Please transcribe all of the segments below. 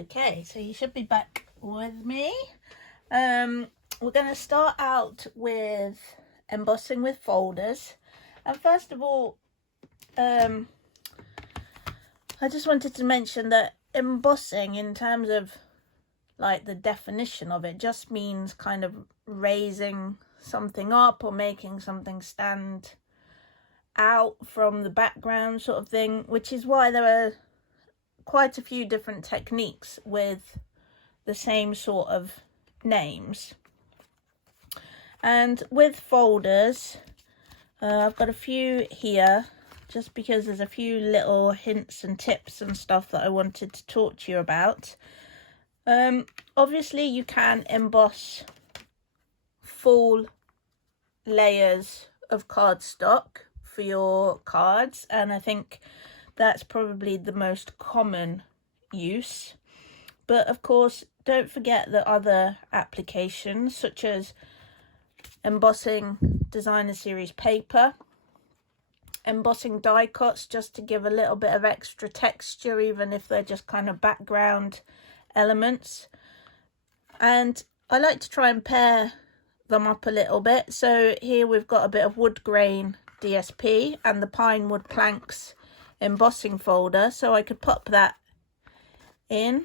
Okay, so you should be back with me. We're going to start out with embossing with folders. And first of all, I just wanted to mention that embossing, in terms of like the definition of it, just means kind of raising something up or making something stand out from the background sort of thing, which is why there are quite a few different techniques with the same sort of names. And with folders, I've got a few here just because there's a few little hints and tips and stuff that I wanted to talk to you about. Obviously you can emboss full layers of cardstock for your cards, and I think that's probably the most common use. But of course, don't forget the other applications, such as embossing designer series paper, embossing die cuts just to give a little bit of extra texture, even if they're just kind of background elements. And I like to try and pair them up a little bit. So here we've got a bit of wood grain DSP and the pine wood planks embossing folder, so I could pop that in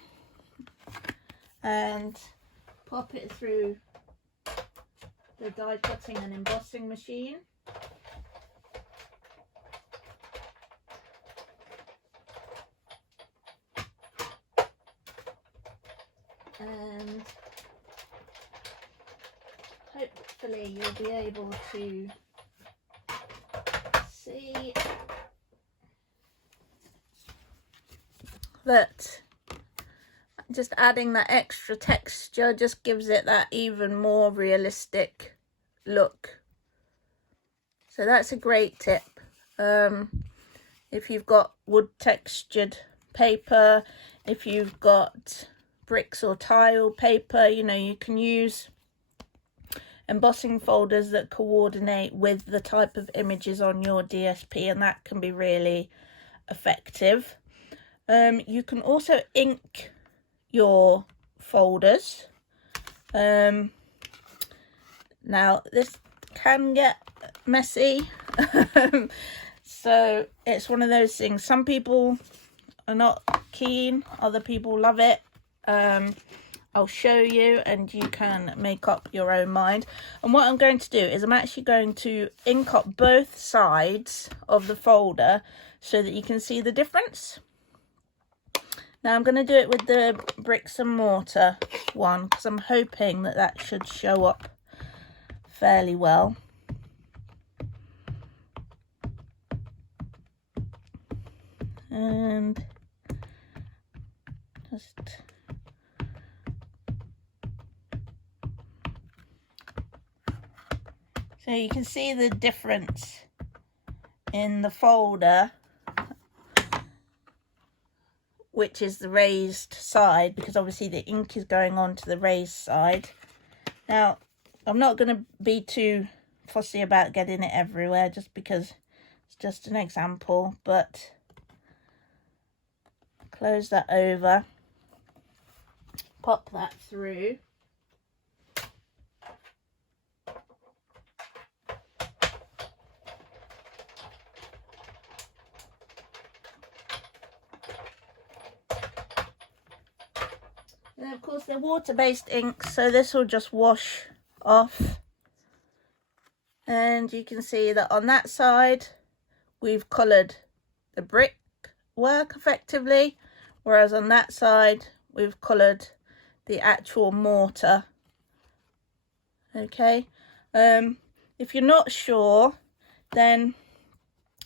and pop it through the die cutting and embossing machine. And hopefully you'll be able to see that just adding that extra texture just gives it that even more realistic look. So that's a great tip. If you've got wood textured paper, if you've got bricks or tile paper, you know, you can use embossing folders that coordinate with the type of images on your DSP, and that can be really effective. You can also ink your folders. Now this can get messy. So it's one of those things. Some people are not keen, other people love it. I'll show you and you can make up your own mind. And what I'm going to do is I'm actually going to ink up both sides of the folder so that you can see the difference. Now I'm going to do it with the bricks and mortar one because I'm hoping that that should show up fairly well. And just so you can see the difference in the folder, which is the raised side, because obviously the ink is going on to the raised side. Now, I'm not going to be too fussy about getting it everywhere just because it's just an example, but close that over, pop that through. And of course they're water-based inks, so this will just wash off. And you can see that on that side we've coloured the brick work effectively, whereas on that side we've coloured the actual mortar. Okay, if you're not sure, then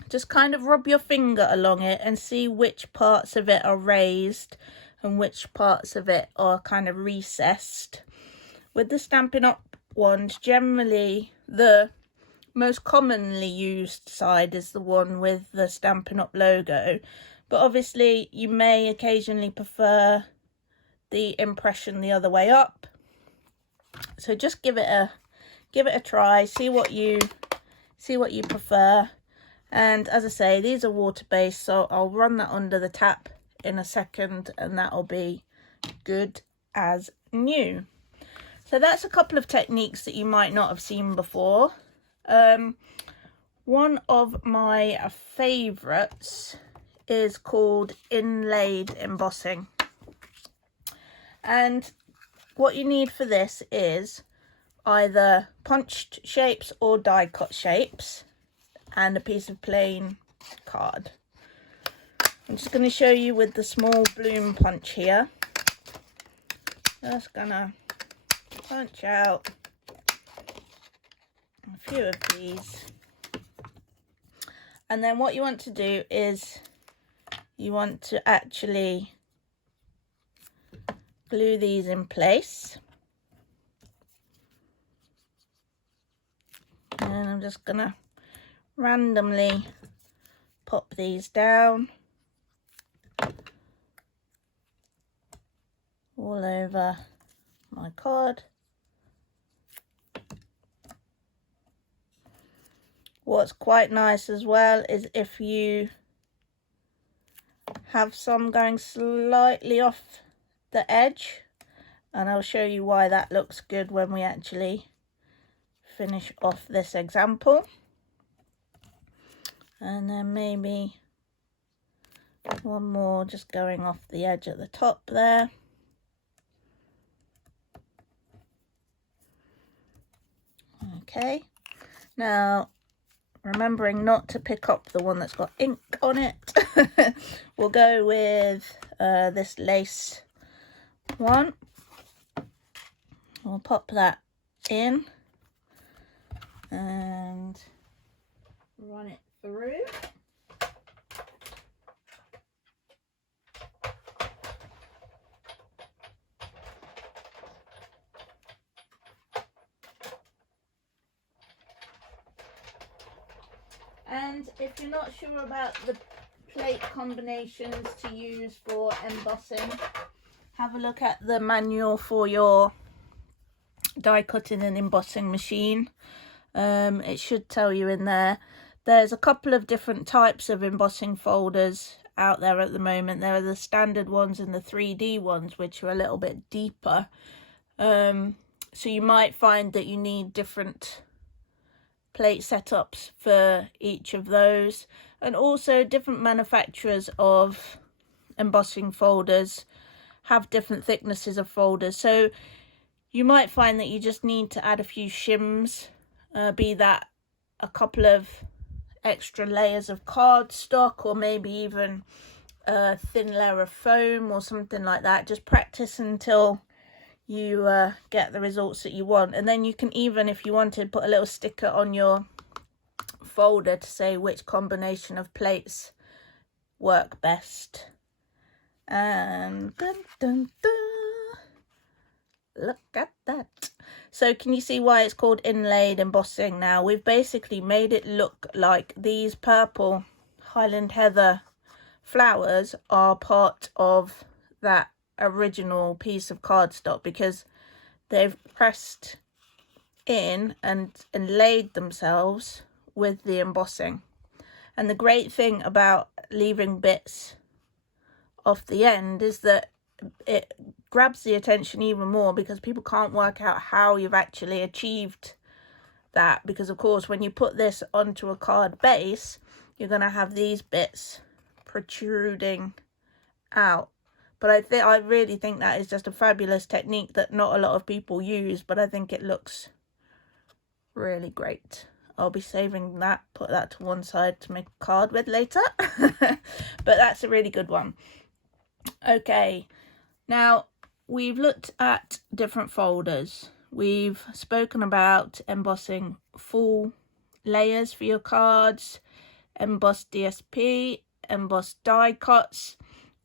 just kind of rub your finger along it and see which parts of it are raised and which parts of it are kind of recessed. With the Stampin' Up ones, generally the most commonly used side is the one with the Stampin' Up logo, but obviously you may occasionally prefer the impression the other way up. So just give it a try, see what you prefer. And as I say, these are water based, so I'll run that under the tap in a second and that'll be good as new. So that's a couple of techniques that you might not have seen before. One of my favorites is called inlaid embossing. And what you need for this is either punched shapes or die cut shapes and a piece of plain card. I'm just going to show you with the small bloom punch here. Just gonna punch out a few of these. And then what you want to do is you want to actually glue these in place. And I'm just gonna randomly pop these down all over my card. What's quite nice as well is if you have some going slightly off the edge, and I'll show you why that looks good when we actually finish off this example. And then maybe one more just going off the edge at the top there. Okay, now remembering not to pick up the one that's got ink on it, we'll go with this lace one. We'll pop that in and run it through. And if you're not sure about the plate combinations to use for embossing, have a look at the manual for your die cutting and embossing machine. It should tell you in there. There's a couple of different types of embossing folders out there at the moment. There are the standard ones and the 3D ones, which are a little bit deeper. So you might find that you need different plate setups for each of those, and also different manufacturers of embossing folders have different thicknesses of folders. So you might find that you just need to add a few shims, be that a couple of extra layers of cardstock, or maybe even a thin layer of foam or something like that. Just practice until you get the results that you want, and then you can even, if you wanted, put a little sticker on your folder to say which combination of plates work best. And dun, dun, dun, look at that. So can you see why it's called inlaid embossing? Now we've basically made it look like these purple Highland Heather flowers are part of that original piece of cardstock, because they've pressed in and laid themselves with the embossing. And the great thing about leaving bits off the end is that it grabs the attention even more, because people can't work out how you've actually achieved that, because of course when you put this onto a card base, you're going to have these bits protruding out. But I really think that is just a fabulous technique that not a lot of people use, but I think it looks really great. I'll be saving that, put that to one side to make a card with later. But that's a really good one. Okay, now we've looked at different folders. We've spoken about embossing full layers for your cards, embossed DSP, embossed die cuts,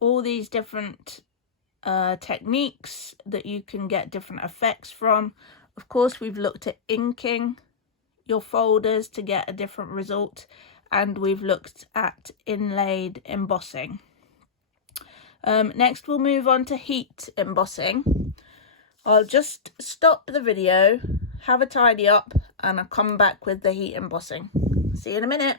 all these different techniques that you can get different effects from. Of course, we've looked at inking your folders to get a different result, and we've looked at inlaid embossing. Next we'll move on to heat embossing. I'll just stop the video, have a tidy up, and I'll come back with the heat embossing. See you in a minute.